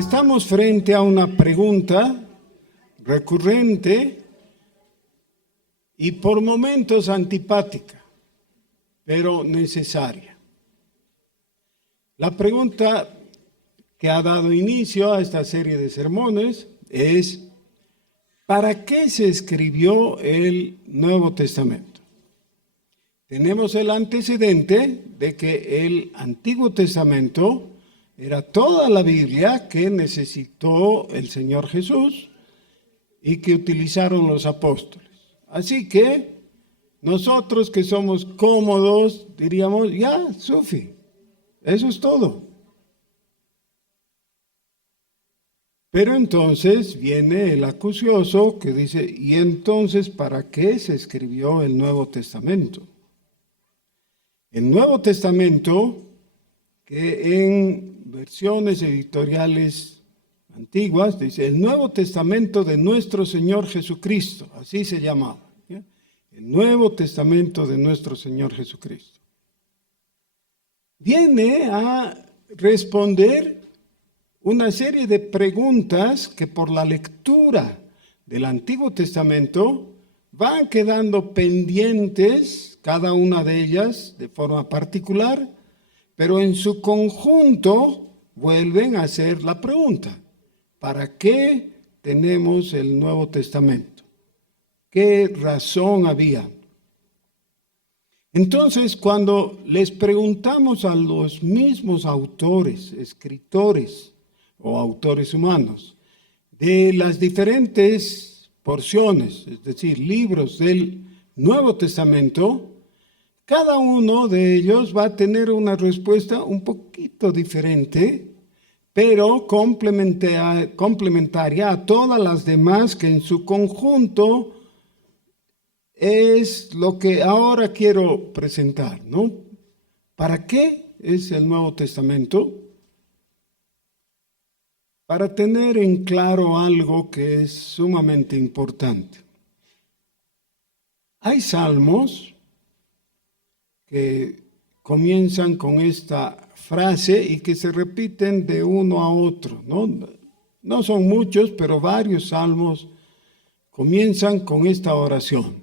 Estamos frente a una pregunta recurrente y por momentos antipática, pero necesaria. La pregunta que ha dado inicio a esta serie de sermones es: ¿para qué se escribió el Nuevo Testamento? Tenemos el antecedente de que el Antiguo Testamento era toda la Biblia que necesitó el Señor Jesús y que utilizaron los apóstoles. Así que nosotros que somos cómodos diríamos, ya, sufi, eso es todo. Pero entonces viene el acucioso que dice, ¿y entonces para qué se escribió el Nuevo Testamento? El Nuevo Testamento, que en versiones editoriales antiguas dice el Nuevo Testamento de nuestro Señor Jesucristo, así se llamaba, ¿ya? El Nuevo Testamento de nuestro Señor Jesucristo. Viene a responder una serie de preguntas que por la lectura del Antiguo Testamento van quedando pendientes, cada una de ellas de forma particular, pero en su conjunto vuelven a hacer la pregunta: ¿para qué tenemos el Nuevo Testamento? ¿Qué razón había? Entonces, cuando les preguntamos a los mismos autores, escritores o autores humanos, de las diferentes porciones, es decir, libros del Nuevo Testamento, cada uno de ellos va a tener una respuesta un poquito diferente, pero complementaria a todas las demás, que en su conjunto es lo que ahora quiero presentar, ¿no? ¿Para qué es el Nuevo Testamento? Para tener en claro algo que es sumamente importante. Hay salmos que comienzan con esta frase y que se repiten de uno a otro, ¿no? No son muchos, pero varios salmos comienzan con esta oración: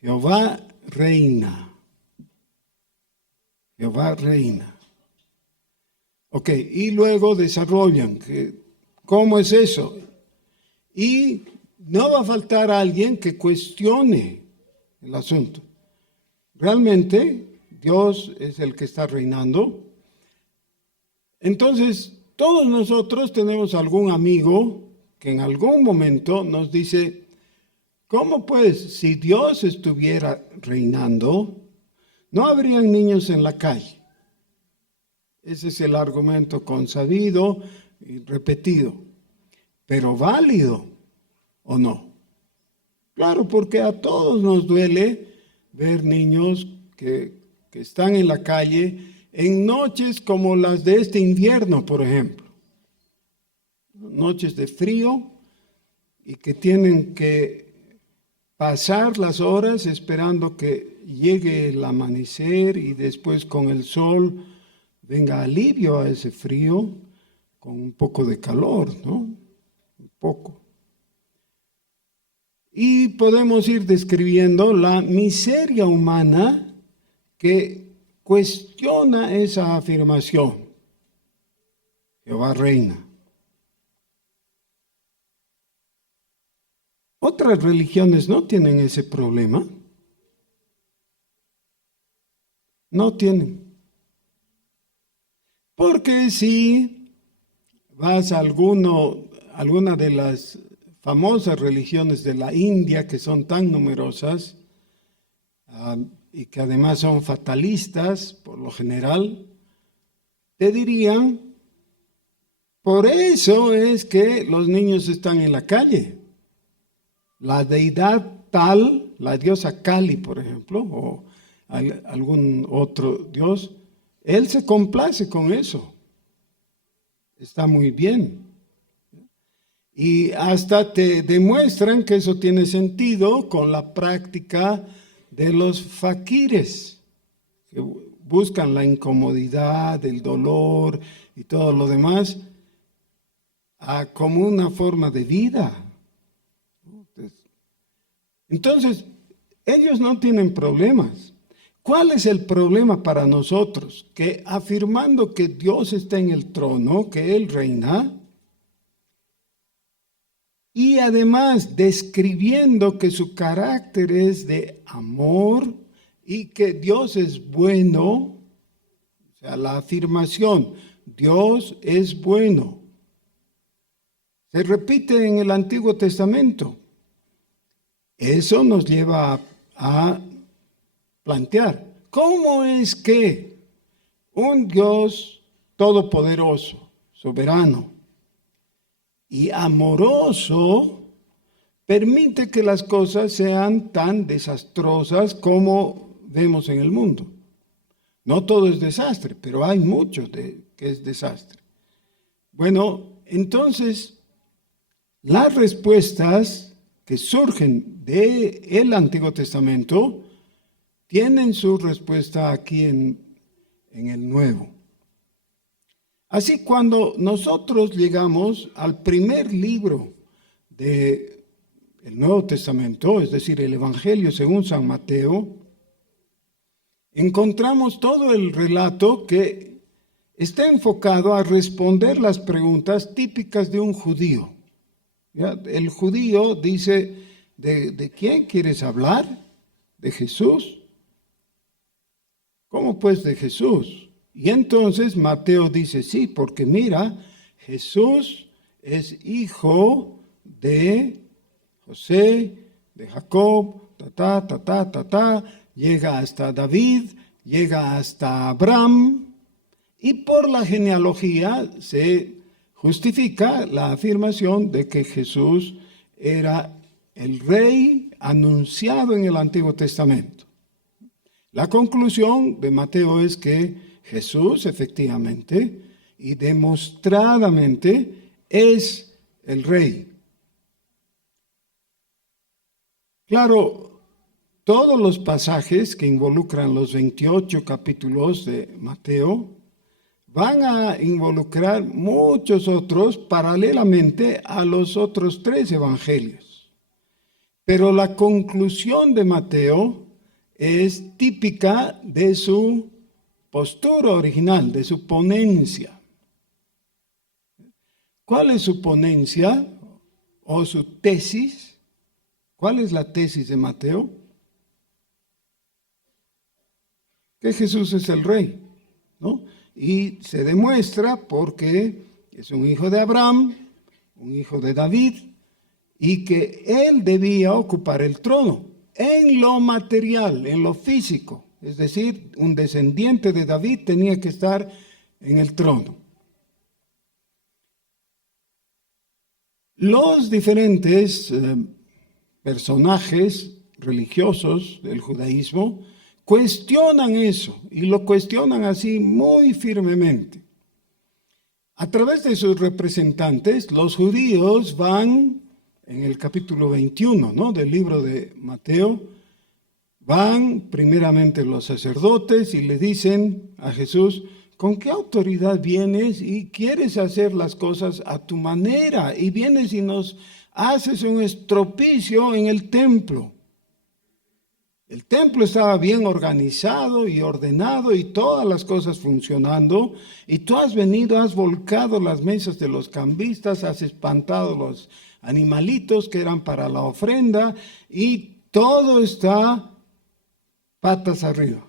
Jehová reina. Jehová reina. Ok, y luego desarrollan ¿cómo es eso? Y no va a faltar alguien que cuestione el asunto. Realmente Dios es el que está reinando. Entonces, todos nosotros tenemos algún amigo que en algún momento nos dice, ¿cómo pues, si Dios estuviera reinando, no habrían niños en la calle? Ese es el argumento consabido y repetido, pero válido o no. Claro, porque a todos nos duele ver niños que están en la calle en noches como las de este invierno, por ejemplo. Noches de frío y que tienen que pasar las horas esperando que llegue el amanecer y después con el sol venga alivio a ese frío con un poco de calor, ¿no? Un poco. Y podemos ir describiendo la miseria humana que cuestiona esa afirmación. Jehová reina. Otras religiones no tienen ese problema. No tienen. Porque si vas a alguna de las famosas religiones de la India, que son tan numerosas y que además son fatalistas por lo general, te dirían, por eso es que los niños están en la calle. La deidad tal, la diosa Kali, por ejemplo, o algún otro dios, él se complace con eso. Está muy bien. Y hasta te demuestran que eso tiene sentido con la práctica de los faquires, que buscan la incomodidad, el dolor y todo lo demás. como una forma de vida. Entonces, ellos no tienen problemas. ¿Cuál es el problema para nosotros? Que afirmando que Dios está en el trono, que Él reina, y además describiendo que su carácter es de amor y que Dios es bueno, o sea, la afirmación, Dios es bueno, se repite en el Antiguo Testamento. Eso nos lleva a plantear, ¿cómo es que un Dios todopoderoso, soberano y amoroso permite que las cosas sean tan desastrosas como vemos en el mundo? No todo es desastre, pero hay mucho que es desastre. Bueno, entonces, las respuestas que surgen del Antiguo Testamento tienen su respuesta aquí en el Nuevo. Así, cuando nosotros llegamos al primer libro del Nuevo Testamento, es decir, el Evangelio según San Mateo, encontramos todo el relato que está enfocado a responder las preguntas típicas de un judío. ¿Ya? El judío dice, ¿de quién quieres hablar? ¿De Jesús? ¿Cómo pues de Jesús? Y entonces Mateo dice, sí, porque mira, Jesús es hijo de José, de Jacob, llega hasta David, llega hasta Abraham, y por la genealogía se justifica la afirmación de que Jesús era el rey anunciado en el Antiguo Testamento. La conclusión de Mateo es que Jesús efectivamente y demostradamente es el rey. Claro, todos los pasajes que involucran los 28 capítulos de Mateo van a involucrar muchos otros paralelamente a los otros 3 evangelios. Pero la conclusión de Mateo es típica de su postura original, de su ponencia. ¿Cuál es su ponencia o su tesis? ¿Cuál es la tesis de Mateo? Que Jesús es el rey, ¿no? Y se demuestra porque es un hijo de Abraham, un hijo de David, y que él debía ocupar el trono en lo material, en lo físico. Es decir, un descendiente de David tenía que estar en el trono. Los diferentes personajes religiosos del judaísmo cuestionan eso y lo cuestionan así muy firmemente. A través de sus representantes, los judíos van, en el capítulo 21, ¿no?, del libro de Mateo, van primeramente los sacerdotes y le dicen a Jesús, ¿con qué autoridad vienes y quieres hacer las cosas a tu manera? Y vienes y nos haces un estropicio en el templo. El templo estaba bien organizado y ordenado y todas las cosas funcionando. Y tú has venido, has volcado las mesas de los cambistas, has espantado los animalitos que eran para la ofrenda y todo está patas arriba.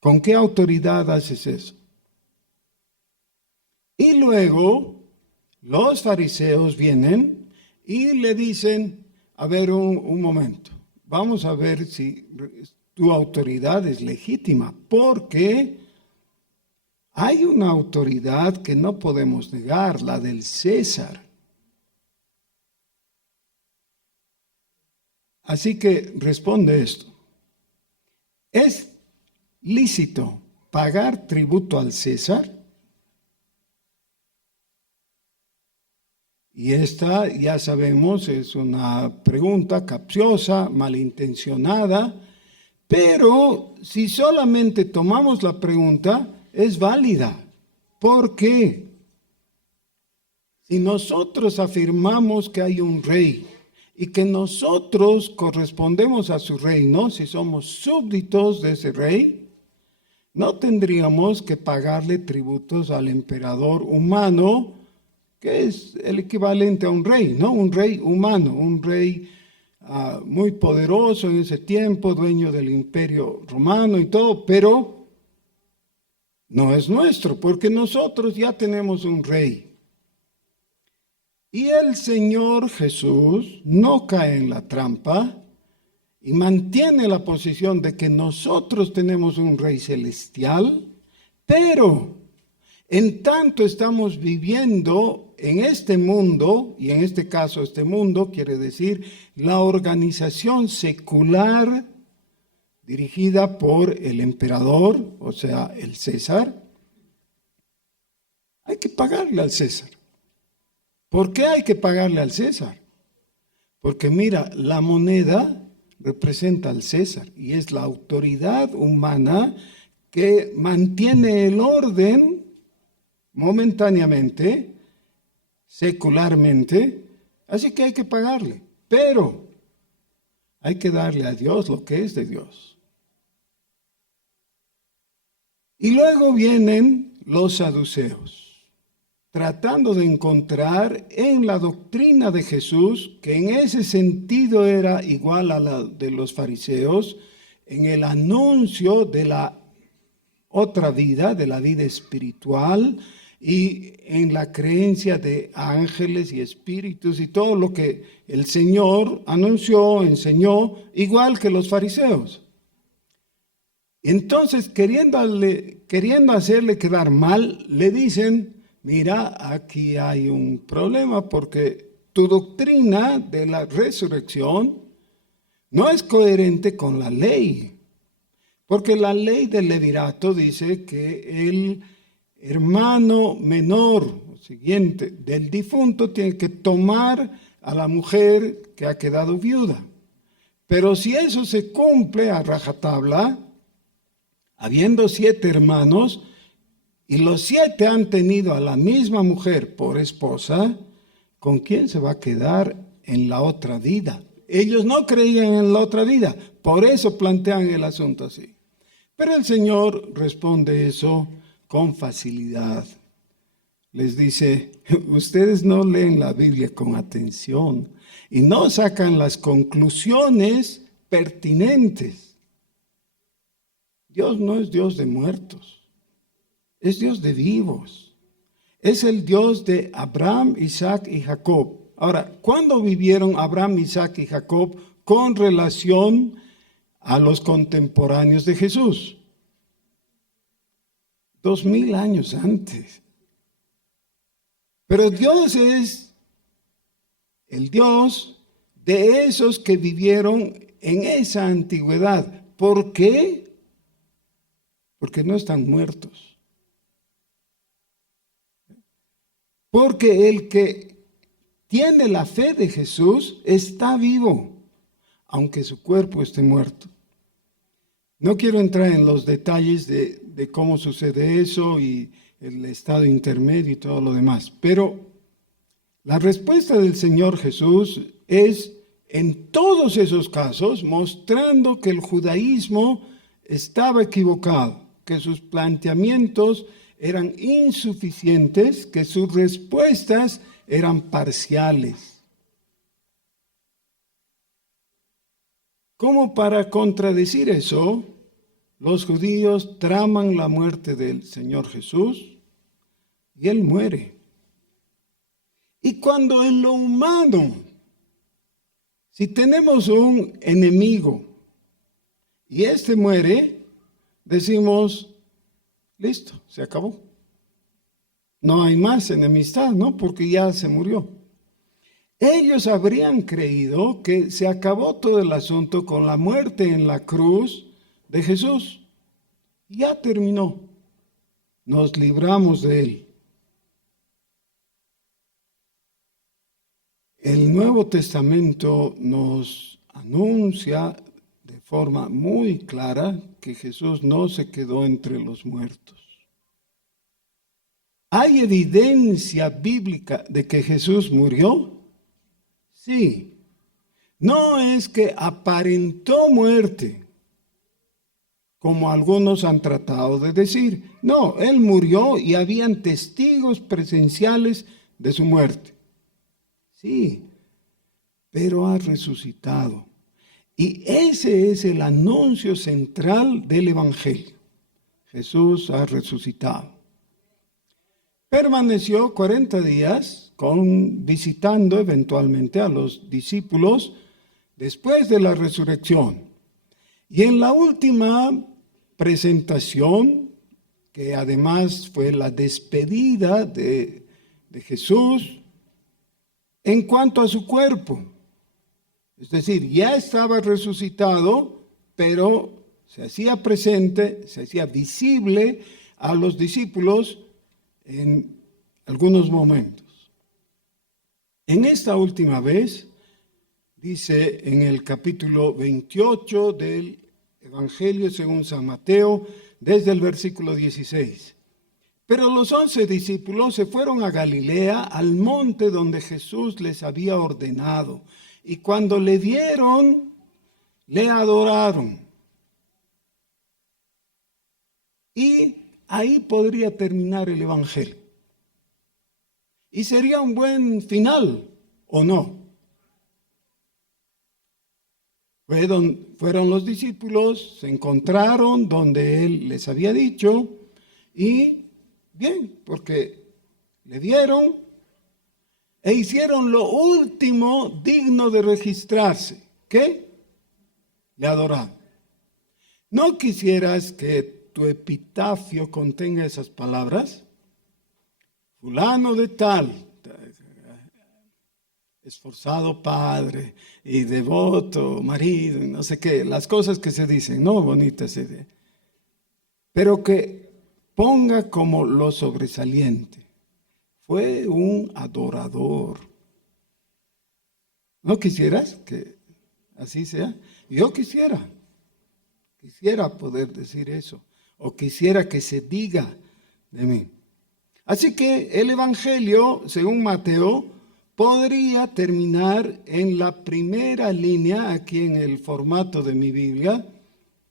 ¿Con qué autoridad haces eso? Y luego los fariseos vienen y le dicen, a ver un momento, vamos a ver si tu autoridad es legítima, porque hay una autoridad que no podemos negar, la del César. Así que responde esto. ¿Es lícito pagar tributo al César? Y esta, ya sabemos, es una pregunta capciosa, malintencionada, pero si solamente tomamos la pregunta, es válida. ¿Por qué? Si nosotros afirmamos que hay un rey y que nosotros correspondemos a su reino, si somos súbditos de ese rey, no tendríamos que pagarle tributos al emperador humano, que es el equivalente a un rey, ¿no? Un rey humano, un rey muy poderoso en ese tiempo, dueño del imperio romano y todo, pero no es nuestro, porque nosotros ya tenemos un rey. Y el Señor Jesús no cae en la trampa y mantiene la posición de que nosotros tenemos un rey celestial, pero en tanto estamos viviendo en este mundo, y en este caso este mundo quiere decir la organización secular dirigida por el emperador, o sea, el César, hay que pagarle al César. ¿Por qué hay que pagarle al César? Porque mira, la moneda representa al César y es la autoridad humana que mantiene el orden momentáneamente, secularmente, así que hay que pagarle, pero hay que darle a Dios lo que es de Dios. Y luego vienen los saduceos, tratando de encontrar en la doctrina de Jesús, que en ese sentido era igual a la de los fariseos, en el anuncio de la otra vida, de la vida espiritual, y en la creencia de ángeles y espíritus y todo lo que el Señor anunció, enseñó, igual que los fariseos. Entonces, queriendo hacerle quedar mal, le dicen: mira, aquí hay un problema porque tu doctrina de la resurrección no es coherente con la ley. Porque la ley del levirato dice que el hermano menor, siguiente, del difunto tiene que tomar a la mujer que ha quedado viuda. Pero si eso se cumple a rajatabla, habiendo 7 hermanos, y los 7 han tenido a la misma mujer por esposa, ¿con quién se va a quedar en la otra vida? Ellos no creían en la otra vida, por eso plantean el asunto así. Pero el Señor responde eso con facilidad. Les dice: ustedes no leen la Biblia con atención y no sacan las conclusiones pertinentes. Dios no es Dios de muertos, es Dios de vivos. Es el Dios de Abraham, Isaac y Jacob. Ahora, ¿cuándo vivieron Abraham, Isaac y Jacob con relación a los contemporáneos de Jesús? 2000 años antes. Pero Dios es el Dios de esos que vivieron en esa antigüedad. ¿Por qué? Porque no están muertos. Porque el que tiene la fe de Jesús está vivo, aunque su cuerpo esté muerto. No quiero entrar en los detalles de cómo sucede eso y el estado intermedio y todo lo demás, pero la respuesta del Señor Jesús es, en todos esos casos, mostrando que el judaísmo estaba equivocado, que sus planteamientos eran insuficientes, que sus respuestas eran parciales. Como para contradecir eso, los judíos traman la muerte del Señor Jesús y Él muere. Y cuando en lo humano, si tenemos un enemigo y este muere, decimos: listo, se acabó. No hay más enemistad, ¿no? Porque ya se murió. Ellos habrían creído que se acabó todo el asunto con la muerte en la cruz de Jesús. Ya terminó. Nos libramos de él. El Nuevo Testamento nos anuncia de forma muy clara que Jesús no se quedó entre los muertos. ¿Hay evidencia bíblica de que Jesús murió? Sí. No es que aparentó muerte, como algunos han tratado de decir. No, Él murió y habían testigos presenciales de su muerte. Sí, pero ha resucitado. Y ese es el anuncio central del Evangelio. Jesús ha resucitado. Permaneció 40 días visitando eventualmente a los discípulos después de la resurrección. Y en la última presentación, que además fue la despedida de Jesús en cuanto a su cuerpo, es decir, ya estaba resucitado, pero se hacía presente, se hacía visible a los discípulos en algunos momentos. En esta última vez, dice en el capítulo 28 del Evangelio según San Mateo, desde el versículo 16. Pero los 11 discípulos se fueron a Galilea, al monte donde Jesús les había ordenado. Y cuando le vieron, le adoraron. Y ahí podría terminar el Evangelio. Y sería un buen final, ¿o no? Fueron los discípulos, se encontraron donde Él les había dicho, y bien, porque le vieron e hicieron lo último digno de registrarse. ¿Qué? Le adoraron. ¿No quisieras que tu epitafio contenga esas palabras? Fulano de tal, esforzado padre y devoto marido, y no sé qué, las cosas que se dicen, ¿no? Bonitas ideas. Pero que ponga como lo sobresaliente. Fue un adorador. ¿No quisieras que así sea? Yo quisiera poder decir eso, o quisiera que se diga de mí. Así que el Evangelio, según Mateo, podría terminar en la primera línea, aquí en el formato de mi Biblia,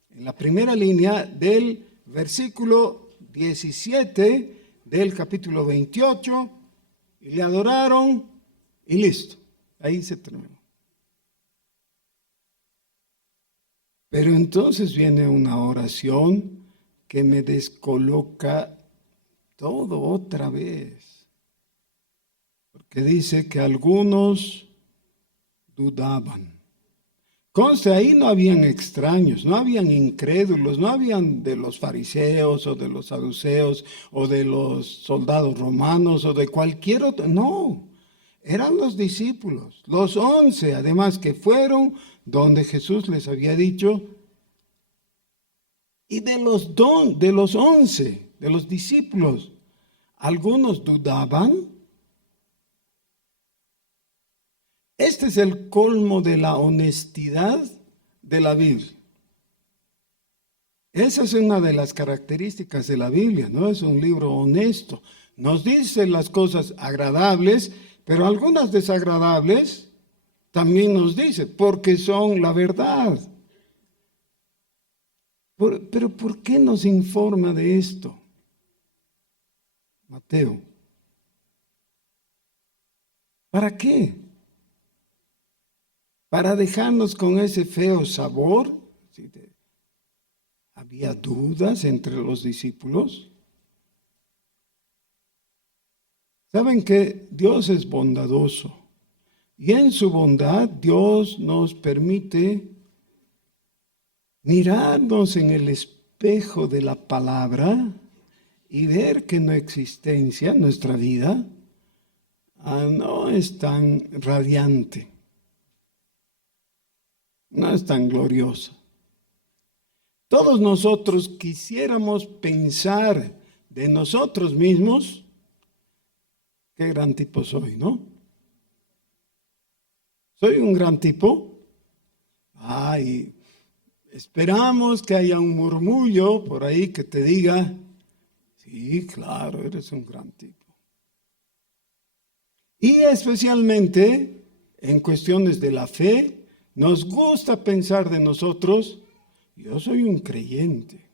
en la primera línea del versículo 17 del capítulo 28, y le adoraron y listo, ahí se terminó. Pero entonces viene una oración que me descoloca todo otra vez, porque dice que algunos dudaban. Conste, ahí no habían extraños, no habían incrédulos, no habían de los fariseos o de los saduceos o de los soldados romanos o de cualquier otro, no, eran los discípulos, los 11 además que fueron donde Jesús les había dicho, y de los 11, de los discípulos, algunos dudaban. Este es el colmo de la honestidad de la Biblia. Esa es una de las características de la Biblia, ¿no? Es un libro honesto. Nos dice las cosas agradables, pero algunas desagradables también nos dice, porque son la verdad. Pero ¿por qué nos informa de esto, Mateo? ¿Para qué? ¿Para dejarnos con ese feo sabor? ¿Había dudas entre los discípulos? Saben que Dios es bondadoso y en su bondad Dios nos permite mirarnos en el espejo de la palabra y ver que nuestra existencia, nuestra vida, no es tan radiante, no es tan gloriosa. Todos nosotros quisiéramos pensar de nosotros mismos, qué gran tipo soy, ¿no? ¿Soy un gran tipo? Ay, esperamos que haya un murmullo por ahí que te diga, Sí, claro, eres un gran tipo. Y especialmente en cuestiones de la fe, nos gusta pensar de nosotros, yo soy un creyente.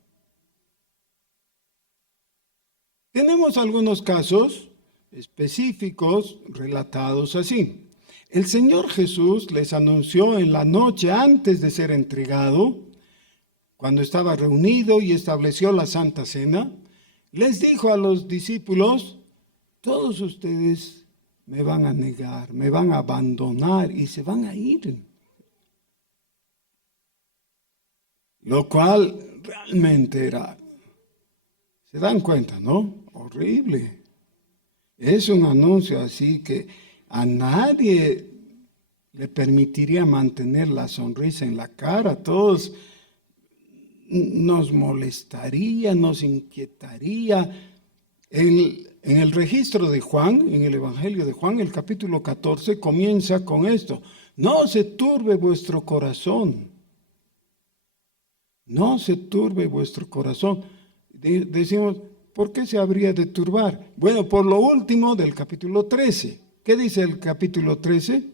Tenemos algunos casos específicos relatados así. El Señor Jesús les anunció en la noche antes de ser entregado, cuando estaba reunido y estableció la Santa Cena, les dijo a los discípulos, todos ustedes me van a negar, me van a abandonar y se van a ir. Lo cual realmente era, se dan cuenta, ¿no? Horrible. Es un anuncio así que a nadie le permitiría mantener la sonrisa en la cara. Todos nos molestaría, nos inquietaría. En el registro de Juan, en el Evangelio de Juan, el capítulo 14, comienza con esto. No se turbe vuestro corazón. No se turbe vuestro corazón. Decimos, ¿por qué se habría de turbar? Bueno, por lo último del capítulo 13. ¿Qué dice el capítulo 13?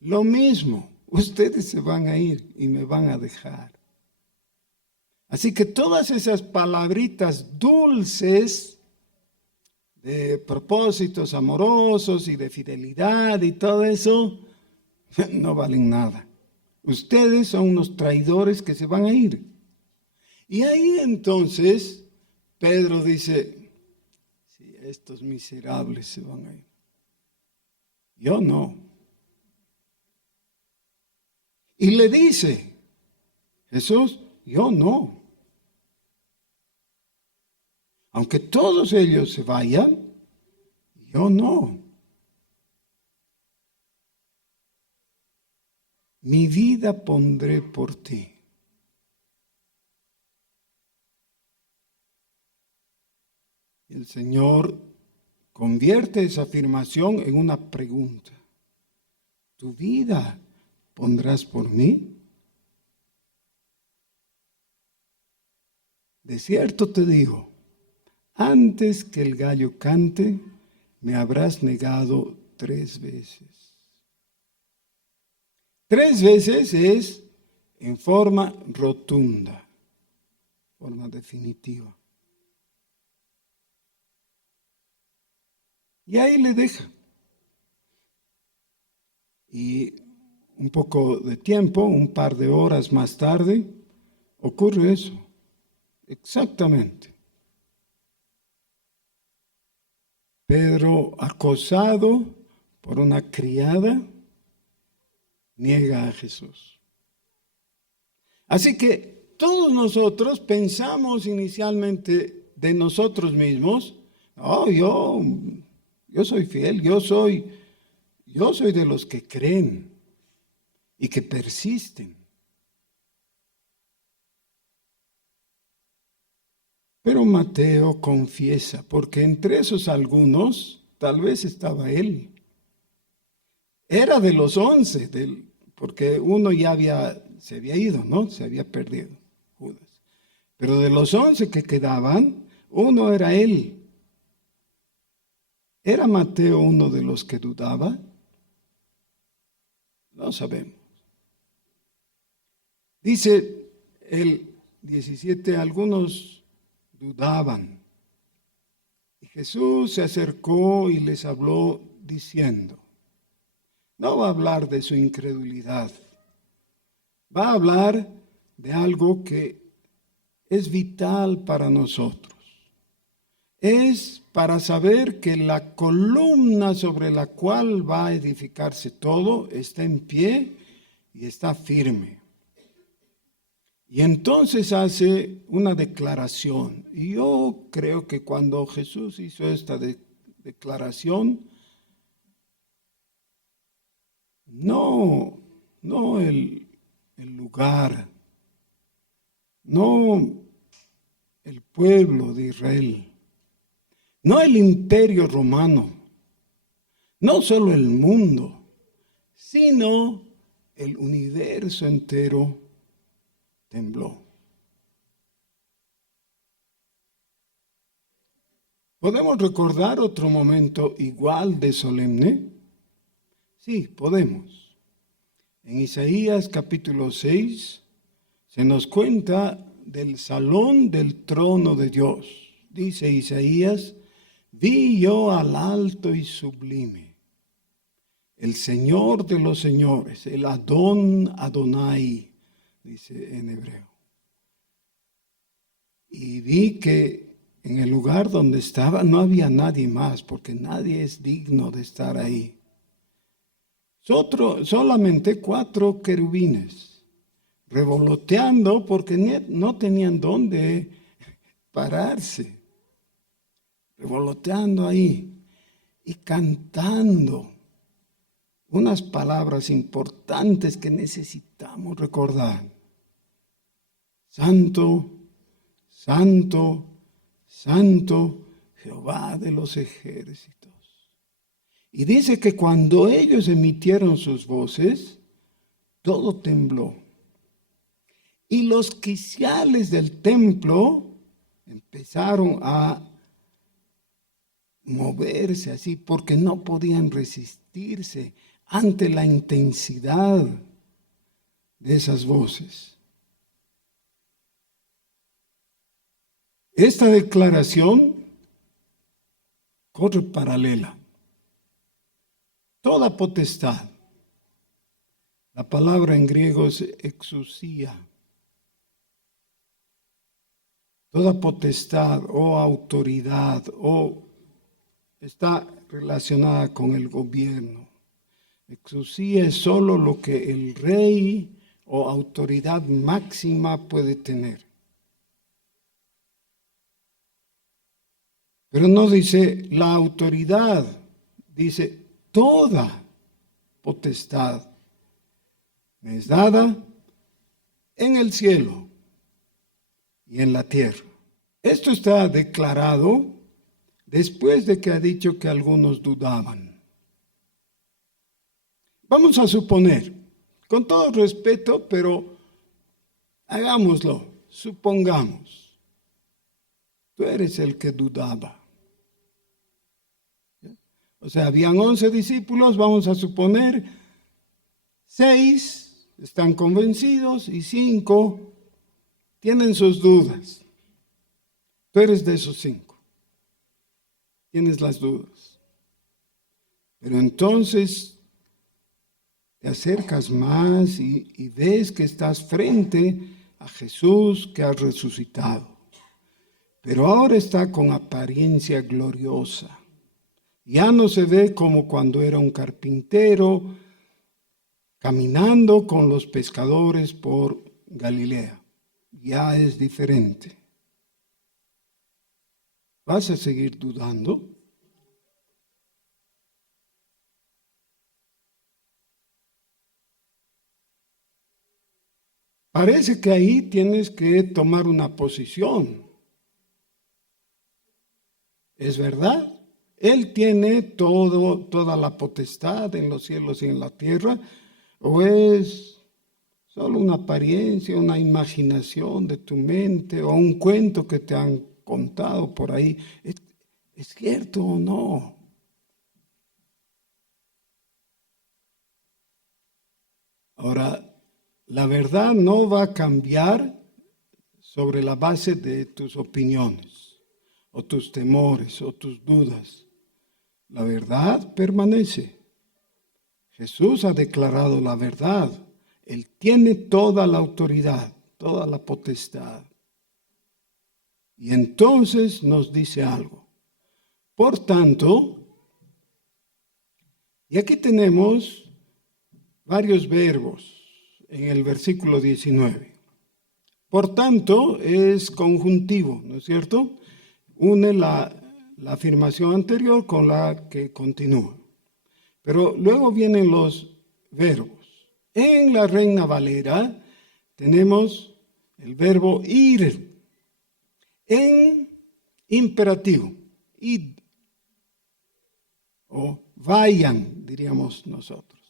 Lo mismo, ustedes se van a ir y me van a dejar. Así que todas esas palabritas dulces de propósitos amorosos y de fidelidad y todo eso, no valen nada. Ustedes son unos traidores que se van a ir. Y ahí entonces Pedro dice, si estos miserables se van a ir, yo no. Y le dice, Jesús, yo no. Aunque todos ellos se vayan, yo no. Mi vida pondré por ti. El Señor convierte esa afirmación en una pregunta. ¿Tu vida pondrás por mí? De cierto te digo, antes que el gallo cante, me habrás negado 3 veces. 3 veces es en forma rotunda, forma definitiva. Y ahí le deja. Y un poco de tiempo, un par de horas más tarde, ocurre eso. Exactamente. Pedro, acosado por una criada, niega a Jesús. Así que todos nosotros pensamos inicialmente de nosotros mismos, oh, yo soy fiel, yo soy de los que creen y que persisten. Pero Mateo confiesa, porque entre esos algunos, tal vez estaba él. Era de los 11, porque uno se había ido, ¿no? Se había perdido, Judas. Pero de los 11 que quedaban, uno era él. ¿Era Mateo uno de los que dudaba? No sabemos. Dice el 17, algunos dudaban. Y Jesús se acercó y les habló diciendo, no va a hablar de su incredulidad, va a hablar de algo que es vital para nosotros. Es para saber que la columna sobre la cual va a edificarse todo está en pie y está firme. Y entonces hace una declaración. Y yo creo que cuando Jesús hizo esta declaración, no el lugar, no el pueblo de Israel, no el imperio romano, no solo el mundo, sino el universo entero tembló. ¿Podemos recordar otro momento igual de solemne? Sí, podemos. En Isaías capítulo 6 se nos cuenta del salón del trono de Dios. Dice Isaías: vi yo al alto y sublime, el Señor de los señores, el Adón Adonai, dice en hebreo. Y vi que en el lugar donde estaba no había nadie más, porque nadie es digno de estar ahí. Solamente 4 querubines, revoloteando porque no tenían dónde pararse, revoloteando ahí y cantando unas palabras importantes que necesitamos recordar. Santo, santo, santo, Jehová de los ejércitos. Y dice que cuando ellos emitieron sus voces, todo tembló. Y los quiciales del templo empezaron a moverse así porque no podían resistirse ante la intensidad de esas voces. Esta declaración corre paralela. Toda potestad. La palabra en griego es exousia. Toda potestad o autoridad o está relacionada con el gobierno. Exousia es solo lo que el rey o autoridad máxima puede tener. Pero no dice la autoridad, dice toda potestad me es dada en el cielo y en la tierra. Esto está declarado después de que ha dicho que algunos dudaban. Vamos a suponer, con todo respeto, pero hagámoslo, supongamos, tú eres el que dudaba. O sea, habían 11 discípulos, vamos a suponer, 6 están convencidos y 5 tienen sus dudas. Tú eres de esos 5. Tienes las dudas. Pero entonces te acercas más y ves que estás frente a Jesús que ha resucitado. Pero ahora está con apariencia gloriosa. Ya no se ve como cuando era un carpintero caminando con los pescadores por Galilea. Ya es diferente. ¿Vas a seguir dudando? Parece que ahí tienes que tomar una posición. ¿Es verdad? Él tiene toda la potestad en los cielos y en la tierra, o es solo una apariencia, una imaginación de tu mente o un cuento que te han contado por ahí. ¿Es cierto o no? Ahora, la verdad no va a cambiar sobre la base de tus opiniones o tus temores o tus dudas. La verdad permanece. Jesús ha declarado la verdad. Él tiene toda la autoridad, toda la potestad. Y entonces nos dice algo. Por tanto, y aquí tenemos varios verbos en el versículo 19. Por tanto, es conjuntivo, ¿no es cierto? Une la afirmación anterior con la que continúa. Pero luego vienen los verbos. En la Reina Valera tenemos el verbo ir en imperativo, id, o vayan, diríamos nosotros.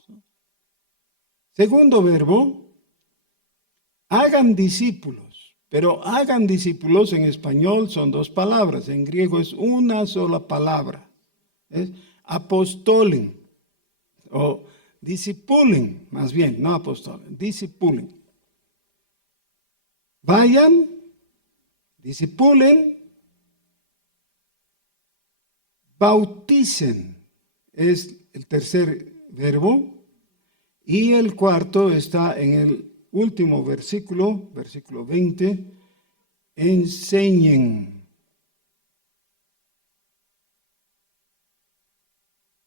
Segundo verbo, hagan discípulos, Pero hagan discípulos en español son dos palabras, en griego es una sola palabra. Es apostolen o discipulen, más bien, no apostolen, discipulen. Vayan, discipulen, bauticen, es el tercer verbo, y el cuarto está en el último versículo, versículo 20, enseñen.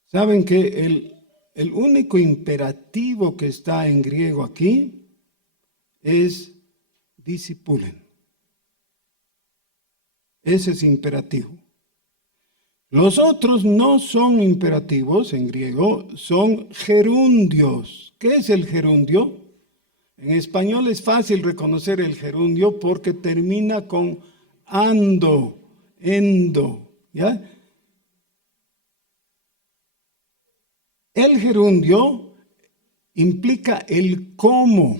¿Saben que el único imperativo que está en griego aquí es discipulen? Ese es imperativo. Los otros no son imperativos en griego, son gerundios. ¿Qué es el gerundio? En español es fácil reconocer el gerundio porque termina con ando, endo, ¿ya? El gerundio implica el cómo,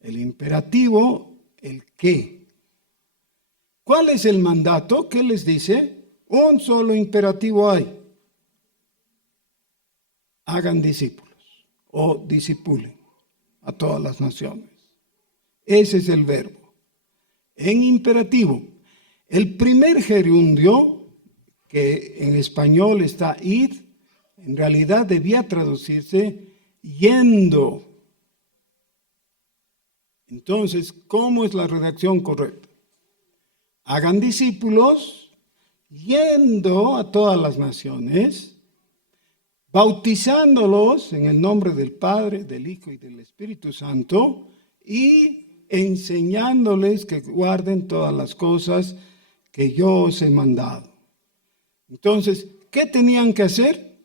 el imperativo, el qué. ¿Cuál es el mandato? ¿Qué les dice? Un solo imperativo hay. Hagan discípulos o discipulen a todas las naciones. Ese es el verbo. En imperativo, el primer gerundio, que en español está id, en realidad debía traducirse yendo. Entonces, ¿cómo es la redacción correcta? Hagan discípulos yendo a todas las naciones, bautizándolos en el nombre del Padre, del Hijo y del Espíritu Santo y enseñándoles que guarden todas las cosas que yo os he mandado. Entonces, ¿qué tenían que hacer?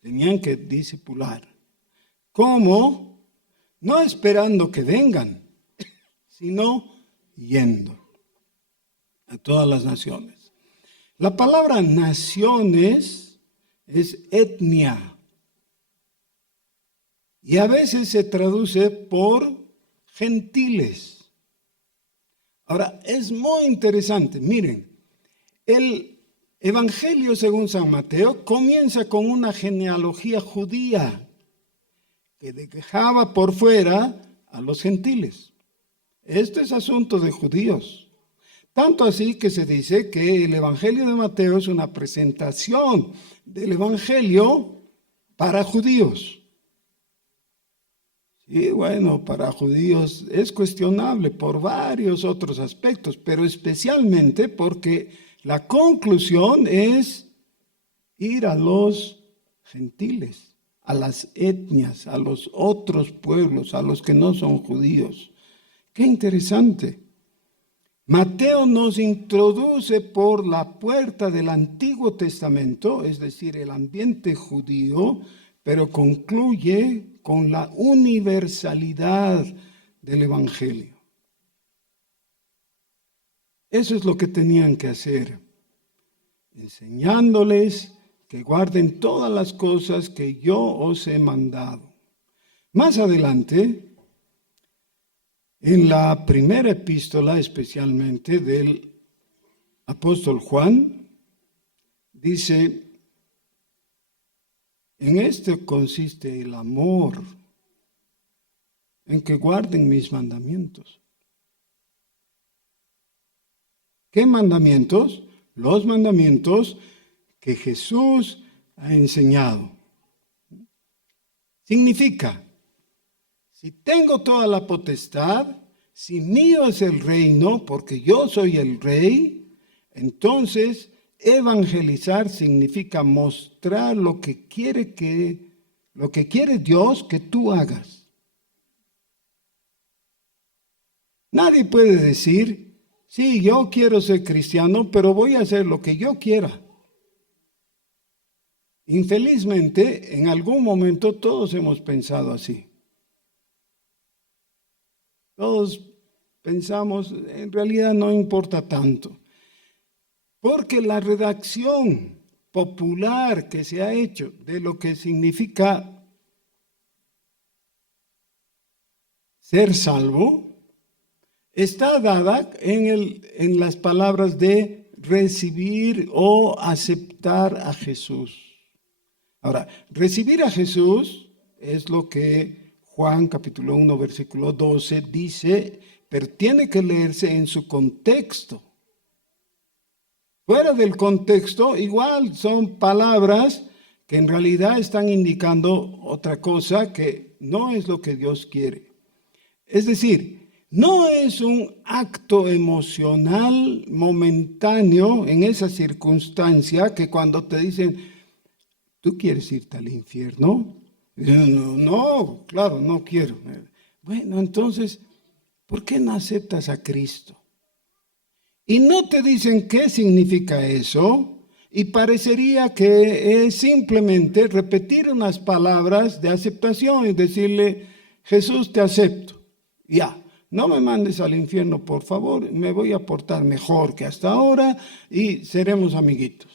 Tenían que discipular. ¿Cómo? No esperando que vengan, sino yendo a todas las naciones. La palabra naciones es etnia y a veces se traduce por gentiles. Ahora, es muy interesante. Miren, el Evangelio según San Mateo comienza con una genealogía judía que dejaba por fuera a los gentiles. Esto es asunto de judíos. Tanto así que se dice que el Evangelio de Mateo es una presentación del Evangelio para judíos. Y bueno, para judíos es cuestionable por varios otros aspectos, pero especialmente porque la conclusión es ir a los gentiles, a las etnias, a los otros pueblos, a los que no son judíos. Qué interesante. Mateo nos introduce por la puerta del Antiguo Testamento, es decir, el ambiente judío, pero concluye con la universalidad del Evangelio. Eso es lo que tenían que hacer, enseñándoles que guarden todas las cosas que yo os he mandado. Más adelante, en la primera epístola, especialmente del apóstol Juan, dice: en esto consiste el amor, en que guarden mis mandamientos. ¿Qué mandamientos? Los mandamientos que Jesús ha enseñado. Significa, si tengo toda la potestad, si mío es el reino, porque yo soy el rey, entonces evangelizar significa mostrar lo que quiere Dios que tú hagas. Nadie puede decir: sí, yo quiero ser cristiano, pero voy a hacer lo que yo quiera. Infelizmente, en algún momento todos hemos pensado así. Todos pensamos, en realidad no importa tanto. Porque la redacción popular que se ha hecho de lo que significa ser salvo, está dada en las palabras de recibir o aceptar a Jesús. Ahora, recibir a Jesús es lo que Juan capítulo 1, versículo 12 dice, pero tiene que leerse en su contexto. Fuera del contexto, igual son palabras que en realidad están indicando otra cosa que no es lo que Dios quiere. Es decir, no es un acto emocional momentáneo en esa circunstancia que cuando te dicen, ¿tú quieres irte al infierno? No, claro, no quiero. Bueno, entonces, ¿por qué no aceptas a Cristo? Y no te dicen qué significa eso, y parecería que es simplemente repetir unas palabras de aceptación y decirle, Jesús, te acepto. Ya, no me mandes al infierno, por favor, me voy a portar mejor que hasta ahora y seremos amiguitos.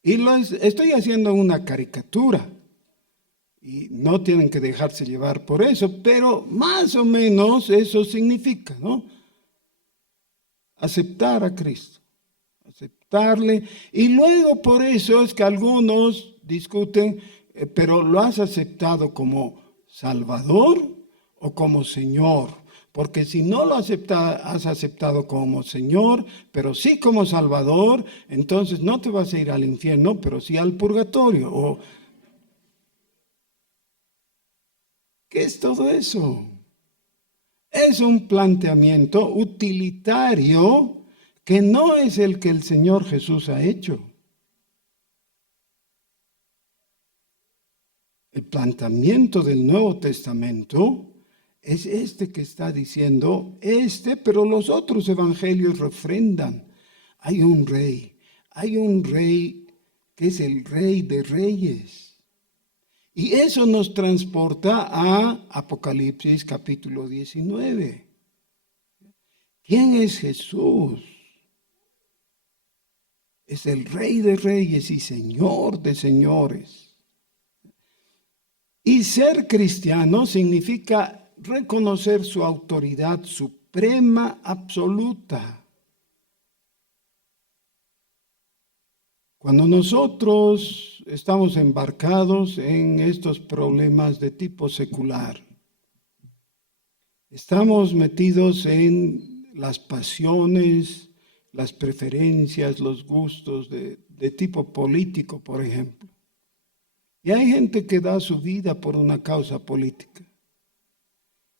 Y estoy haciendo una caricatura. Y no tienen que dejarse llevar por eso, pero más o menos eso significa, ¿no? Aceptar a Cristo, aceptarle. Y luego por eso es que algunos discuten, pero ¿lo has aceptado como Salvador o como Señor? Porque si no lo has aceptado como Señor, pero sí como Salvador, entonces no te vas a ir al infierno, pero sí al purgatorio. ¿Qué es todo eso? Es un planteamiento utilitario que no es el que el Señor Jesús ha hecho. El planteamiento del Nuevo Testamento es este que está diciendo, pero los otros evangelios refrendan. Hay un rey que es el Rey de Reyes. Y eso nos transporta a Apocalipsis capítulo 19. ¿Quién es Jesús? Es el Rey de Reyes y Señor de Señores. Y ser cristiano significa reconocer su autoridad suprema, absoluta. Cuando nosotros estamos embarcados en estos problemas de tipo secular, estamos metidos en las pasiones, las preferencias, los gustos de tipo político, por ejemplo. Y hay gente que da su vida por una causa política.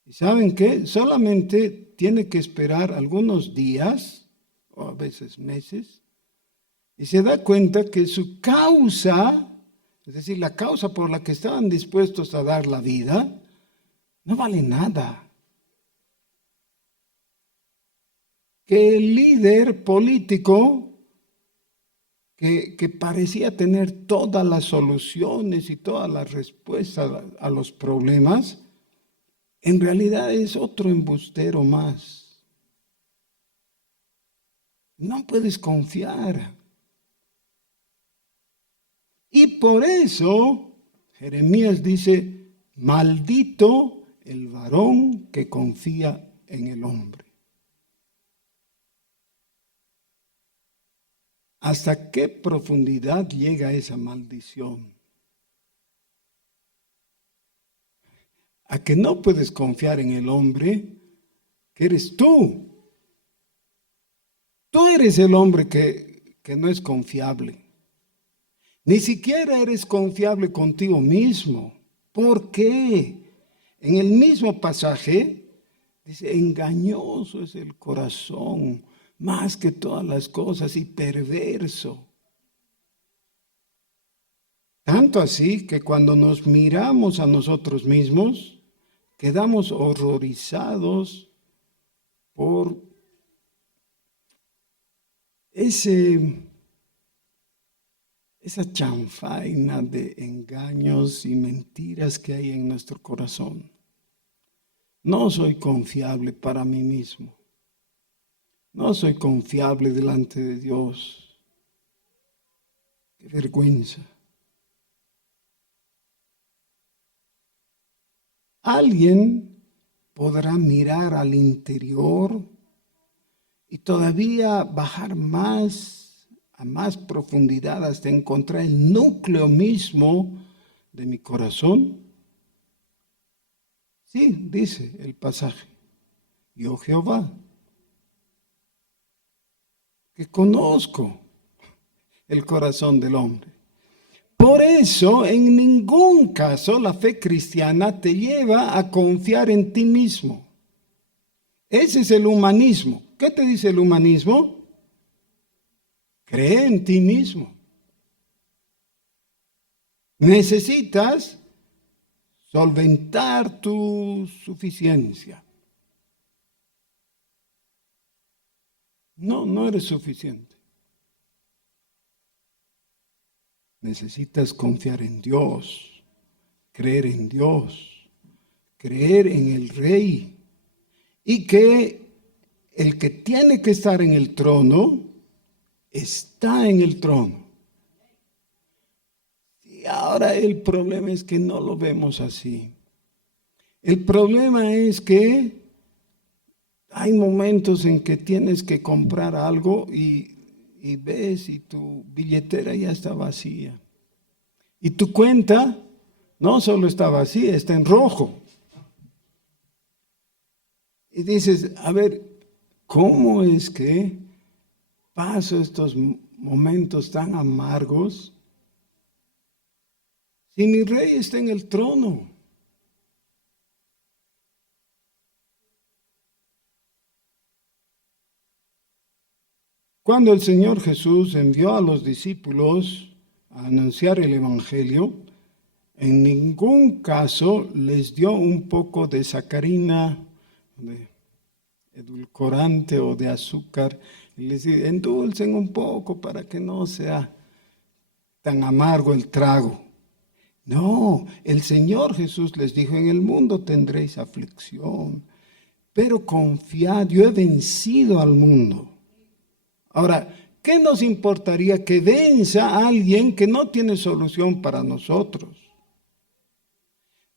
¿Y saben qué? Solamente tiene que esperar algunos días, o a veces meses, y se da cuenta que su causa, es decir, la causa por la que estaban dispuestos a dar la vida, no vale nada. Que el líder político, que parecía tener todas las soluciones y todas las respuestas a los problemas, en realidad es otro embustero más. No puedes confiar. Y por eso Jeremías dice, maldito el varón que confía en el hombre. ¿Hasta qué profundidad llega esa maldición? A que no puedes confiar en el hombre, que eres tú. Tú eres el hombre que no es confiable. Ni siquiera eres confiable contigo mismo. ¿Por qué? En el mismo pasaje dice, engañoso es el corazón más que todas las cosas y perverso. Tanto así que cuando nos miramos a nosotros mismos, quedamos horrorizados por esa chanfaina de engaños y mentiras que hay en nuestro corazón. No soy confiable para mí mismo. No soy confiable delante de Dios. Qué vergüenza. Alguien podrá mirar al interior y todavía bajar más, a más profundidad hasta encontrar el núcleo mismo de mi corazón. Sí, dice el pasaje, yo Jehová, que conozco el corazón del hombre. Por eso, en ningún caso la fe cristiana te lleva a confiar en ti mismo. Ese es el humanismo. ¿Qué te dice el humanismo? Cree en ti mismo. Necesitas solventar tu suficiencia. No, no eres suficiente. Necesitas confiar en Dios, creer en Dios, creer en el Rey y que el que tiene que estar en el trono está en el trono. Y ahora el problema es que no lo vemos así. El problema es que hay momentos en que tienes que comprar algo y ves y tu billetera ya está vacía. Y tu cuenta no solo está vacía, está en rojo. Y dices, a ver, ¿cómo es que paso estos momentos tan amargos si mi Rey está en el trono? Cuando el Señor Jesús envió a los discípulos a anunciar el Evangelio, en ningún caso les dio un poco de sacarina, de edulcorante o de azúcar, y les dice, endulcen un poco para que no sea tan amargo el trago. No, el Señor Jesús les dijo, en el mundo tendréis aflicción, pero confiad, yo he vencido al mundo. Ahora, ¿qué nos importaría que venza a alguien que no tiene solución para nosotros?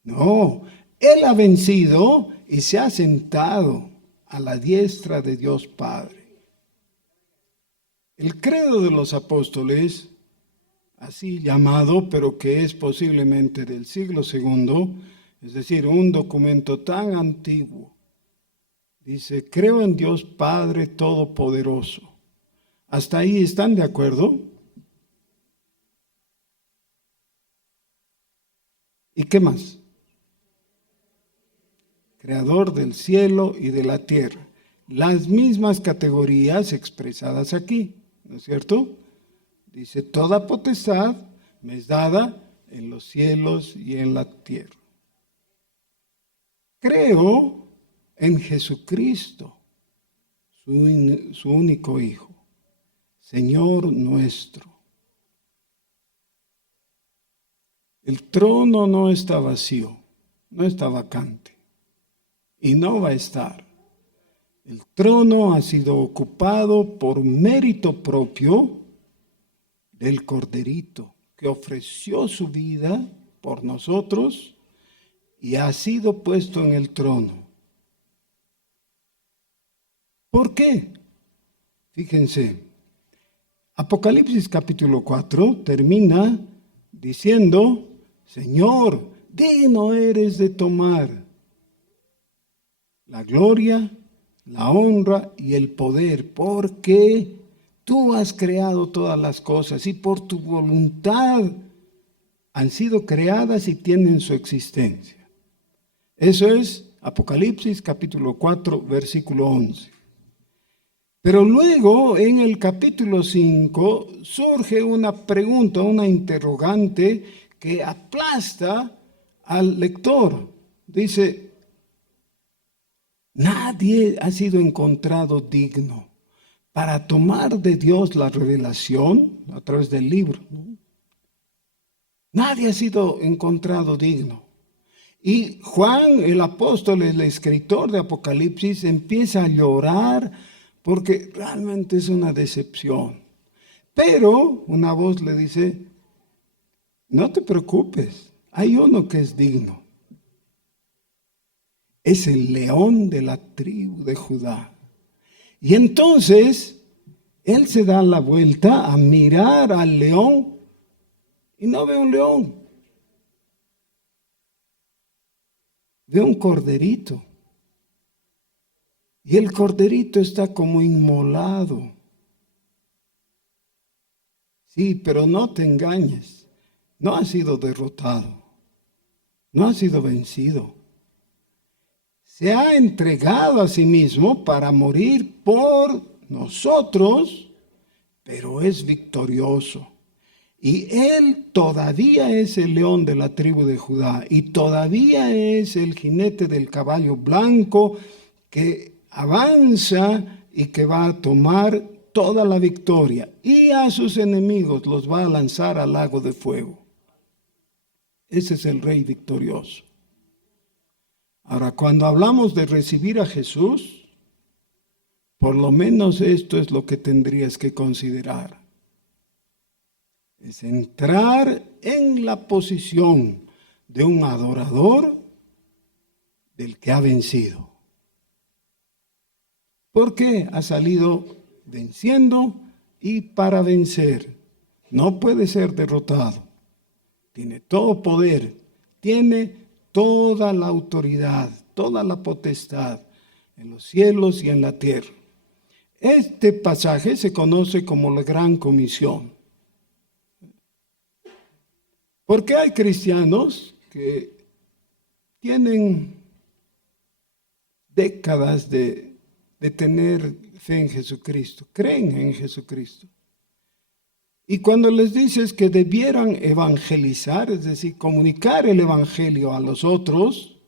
No, Él ha vencido y se ha sentado a la diestra de Dios Padre. El credo de los apóstoles, así llamado, pero que es posiblemente del siglo II, es decir, un documento tan antiguo, dice, creo en Dios Padre Todopoderoso. ¿Hasta ahí están de acuerdo? ¿Y qué más? Creador del cielo y de la tierra. Las mismas categorías expresadas aquí, ¿no es cierto? Dice, toda potestad me es dada en los cielos y en la tierra. Creo en Jesucristo, su único Hijo, Señor nuestro. El trono no está vacío, no está vacante y no va a estar. El trono ha sido ocupado por mérito propio del Corderito, que ofreció su vida por nosotros y ha sido puesto en el trono. ¿Por qué? Fíjense, Apocalipsis capítulo 4 termina diciendo, Señor, digno eres de tomar la gloria, la honra y el poder, porque tú has creado todas las cosas y por tu voluntad han sido creadas y tienen su existencia. Eso es Apocalipsis capítulo 4, versículo 11. Pero luego en el capítulo 5 surge una pregunta, una interrogante que aplasta al lector. Dice, nadie ha sido encontrado digno para tomar de Dios la revelación a través del libro, ¿no? Nadie ha sido encontrado digno. Y Juan, el apóstol, el escritor de Apocalipsis, empieza a llorar porque realmente es una decepción. Pero una voz le dice, no te preocupes, hay uno que es digno. Es el león de la tribu de Judá. Y entonces él se da la vuelta a mirar al león y no ve un león. Ve un corderito. Y el corderito está como inmolado. Sí, pero no te engañes. No ha sido derrotado. No ha sido vencido. Se ha entregado a sí mismo para morir por nosotros, pero es victorioso. Y él todavía es el león de la tribu de Judá y todavía es el jinete del caballo blanco que avanza y que va a tomar toda la victoria y a sus enemigos los va a lanzar al lago de fuego. Ese es el rey victorioso. Ahora, cuando hablamos de recibir a Jesús, por lo menos esto es lo que tendrías que considerar. Es entrar en la posición de un adorador del que ha vencido. Porque ha salido venciendo y para vencer. No puede ser derrotado. Tiene todo poder, tiene toda la autoridad, toda la potestad en los cielos y en la tierra. Este pasaje se conoce como la Gran Comisión. Porque hay cristianos que tienen décadas de tener fe en Jesucristo, creen en Jesucristo. Y cuando les dices que debieran evangelizar, es decir, comunicar el evangelio a los otros,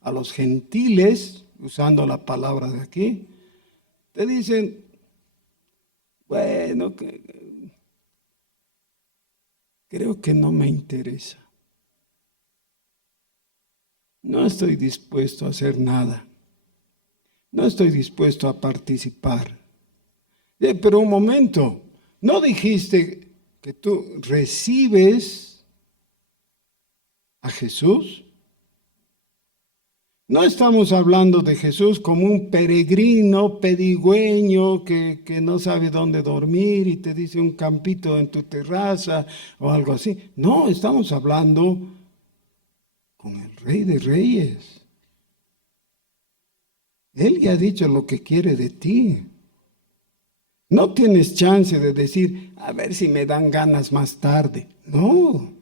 a los gentiles, usando la palabra de aquí, te dicen, bueno, creo que no me interesa. No estoy dispuesto a hacer nada. No estoy dispuesto a participar. Pero un momento, ¿no dijiste que tú recibes a Jesús? No estamos hablando de Jesús como un peregrino pedigüeño que no sabe dónde dormir y te dice un campito en tu terraza o algo así. No, estamos hablando con el Rey de Reyes. Él ya ha dicho lo que quiere de ti. No tienes chance de decir, a ver si me dan ganas más tarde. No.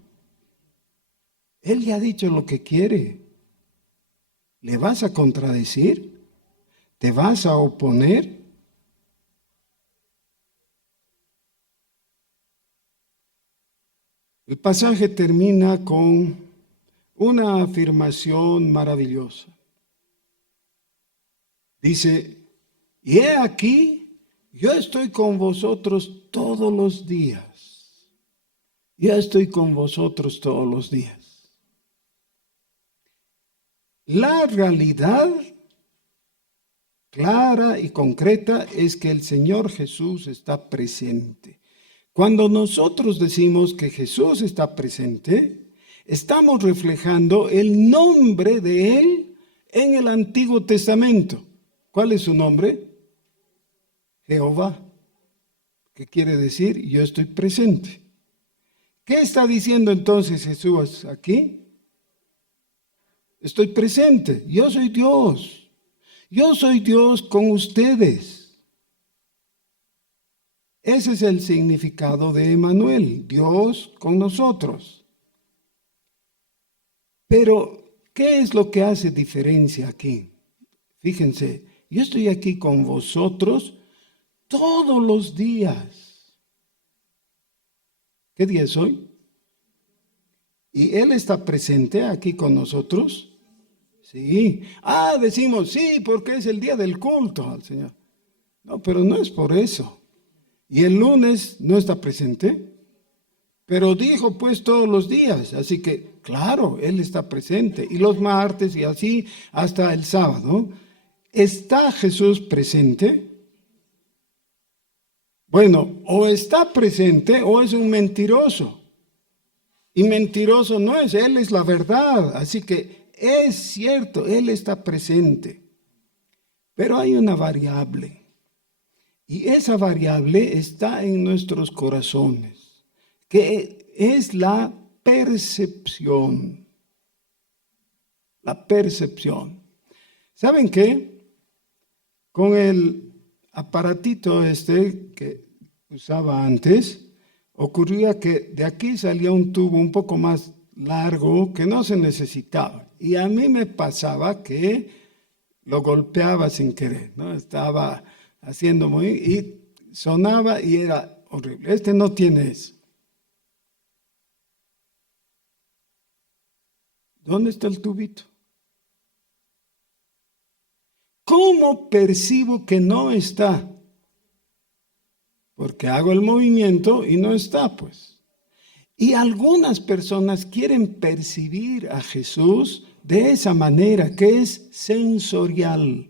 Él ya ha dicho lo que quiere. ¿Le vas a contradecir? ¿Te vas a oponer? El pasaje termina con una afirmación maravillosa. Dice, y he aquí, yo estoy con vosotros todos los días. Yo estoy con vosotros todos los días. La realidad clara y concreta es que el Señor Jesús está presente. Cuando nosotros decimos que Jesús está presente, estamos reflejando el nombre de Él en el Antiguo Testamento. ¿Cuál es su nombre? Jehová. ¿Qué quiere decir? Yo estoy presente. ¿Qué está diciendo entonces Jesús aquí? Estoy presente. Yo soy Dios. Yo soy Dios con ustedes. Ese es el significado de Emmanuel, Dios con nosotros. Pero, ¿qué es lo que hace diferencia aquí? Fíjense, yo estoy aquí con vosotros todos los días. ¿Qué día es hoy? ¿Y Él está presente aquí con nosotros? Sí. Decimos, sí, porque es el día del culto al Señor. No, pero no es por eso. ¿Y el lunes no está presente? Pero dijo pues todos los días, así que claro, Él está presente. Y los martes y así hasta el sábado. ¿Está Jesús presente? Bueno, o está presente o es un mentiroso. Y mentiroso no es, Él es la verdad. Así que Es cierto, Él está presente, pero hay una variable. Y esa variable está en nuestros corazones, que es la percepción. La percepción. ¿Saben qué? Con el aparatito que usaba antes, ocurría que de aquí salía un tubo un poco más largo que no se necesitaba. Y a mí me pasaba que lo golpeaba sin querer, ¿no? Estaba haciendo muy y sonaba y era horrible. Este no tiene eso. ¿Dónde está el tubito? ¿Cómo percibo que no está? Porque hago el movimiento y no está, pues. Y algunas personas quieren percibir a Jesús de esa manera, que es sensorial.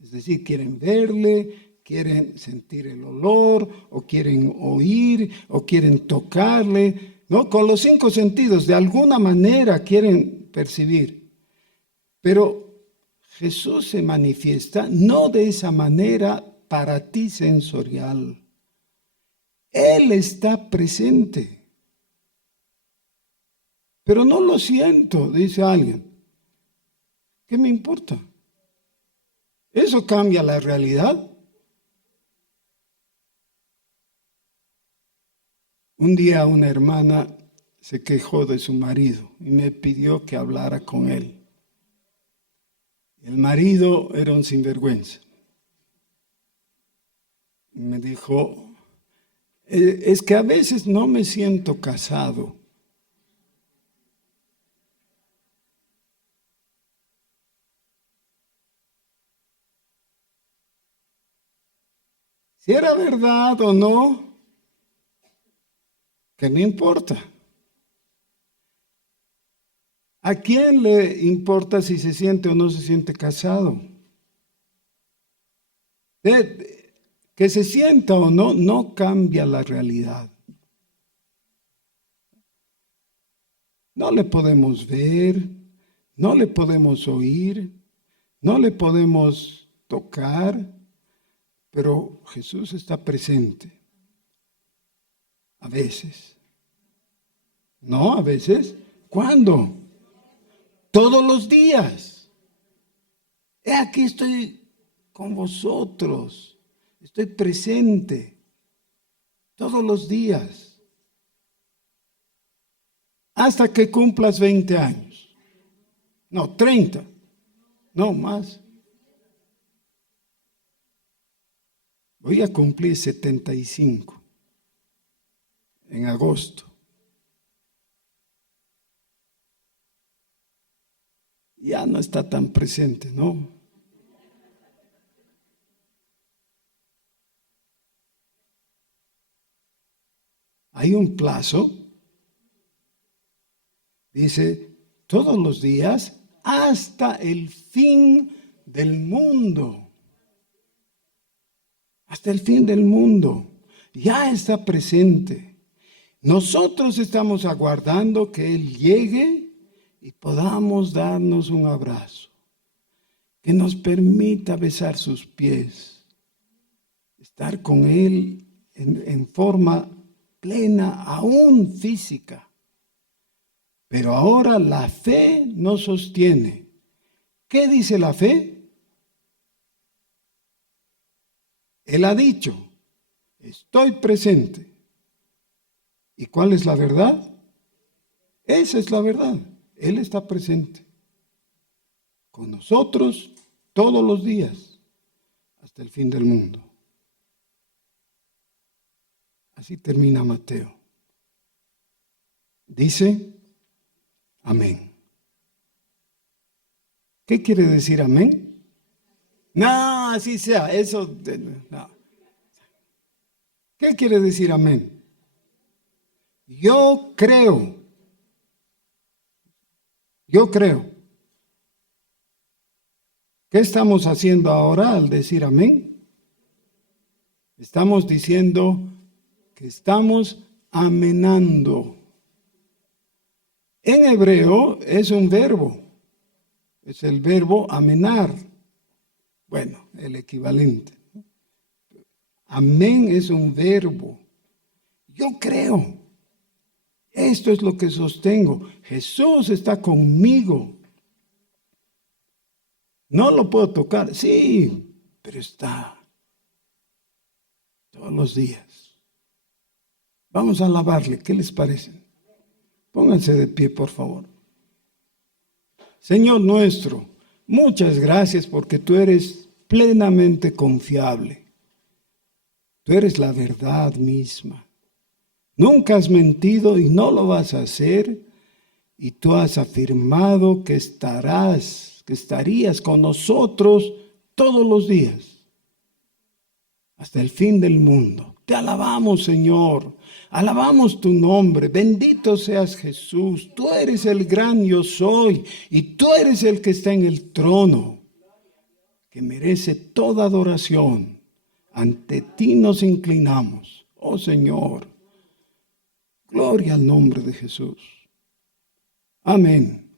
Es decir, quieren verle, quieren sentir el olor, o quieren oír, o quieren tocarle, ¿no? Con los 5 sentidos, de alguna manera quieren percibir. Pero Jesús se manifiesta no de esa manera para ti sensorial. Él está presente. Pero no lo siento, dice alguien. ¿Qué me importa? ¿Eso cambia la realidad? Un día una hermana se quejó de su marido y me pidió que hablara con él. El marido era un sinvergüenza. Me dijo, es que a veces no me siento casado. Si era verdad o no, ¿qué me importa? ¿A quién le importa si se siente o no se siente casado? Que se sienta o no, no cambia la realidad. No le podemos ver, no le podemos oír, no le podemos tocar, pero Jesús está presente. A veces. No, a veces. ¿Cuándo? Todos los días. Aquí estoy con vosotros. Estoy presente. Todos los días. Hasta que cumplas 20 años. No, 30. No, más. Voy a cumplir 75 en agosto. Ya no está tan presente, ¿no? Hay un plazo, dice, todos los días hasta el fin del mundo. Hasta el fin del mundo. Ya está presente. Nosotros estamos aguardando que Él llegue y podamos darnos un abrazo, que nos permita besar sus pies, estar con Él en forma plena, aún física. Pero ahora la fe nos sostiene. ¿Qué dice la fe? Él ha dicho, estoy presente. ¿Y cuál es la verdad? Esa es la verdad. Él está presente con nosotros todos los días hasta el fin del mundo. Así termina Mateo. Dice, amén. ¿Qué quiere decir amén? No, así sea, eso no. ¿Qué quiere decir amén? Yo creo. Yo creo. ¿Qué estamos haciendo ahora al decir amén? Estamos diciendo que estamos amenando. En hebreo es un verbo Es el verbo amenar. Bueno, el equivalente. Amén es un verbo. Yo creo. Esto es lo que sostengo. Jesús está conmigo. No lo puedo tocar, sí, pero está todos los días. Vamos a alabarle, ¿qué les parece? Pónganse de pie, por favor. Señor nuestro, muchas gracias porque tú eres plenamente confiable. Tú eres la verdad misma. Nunca has mentido y no lo vas a hacer. Y tú has afirmado que estarías con nosotros todos los días, hasta el fin del mundo. Te alabamos, Señor. Alabamos tu nombre. Bendito seas, Jesús. Tú eres el gran yo soy. Y tú eres el que está en el trono, que merece toda adoración. Ante ti nos inclinamos, oh Señor. Gloria al nombre de Jesús. Amén.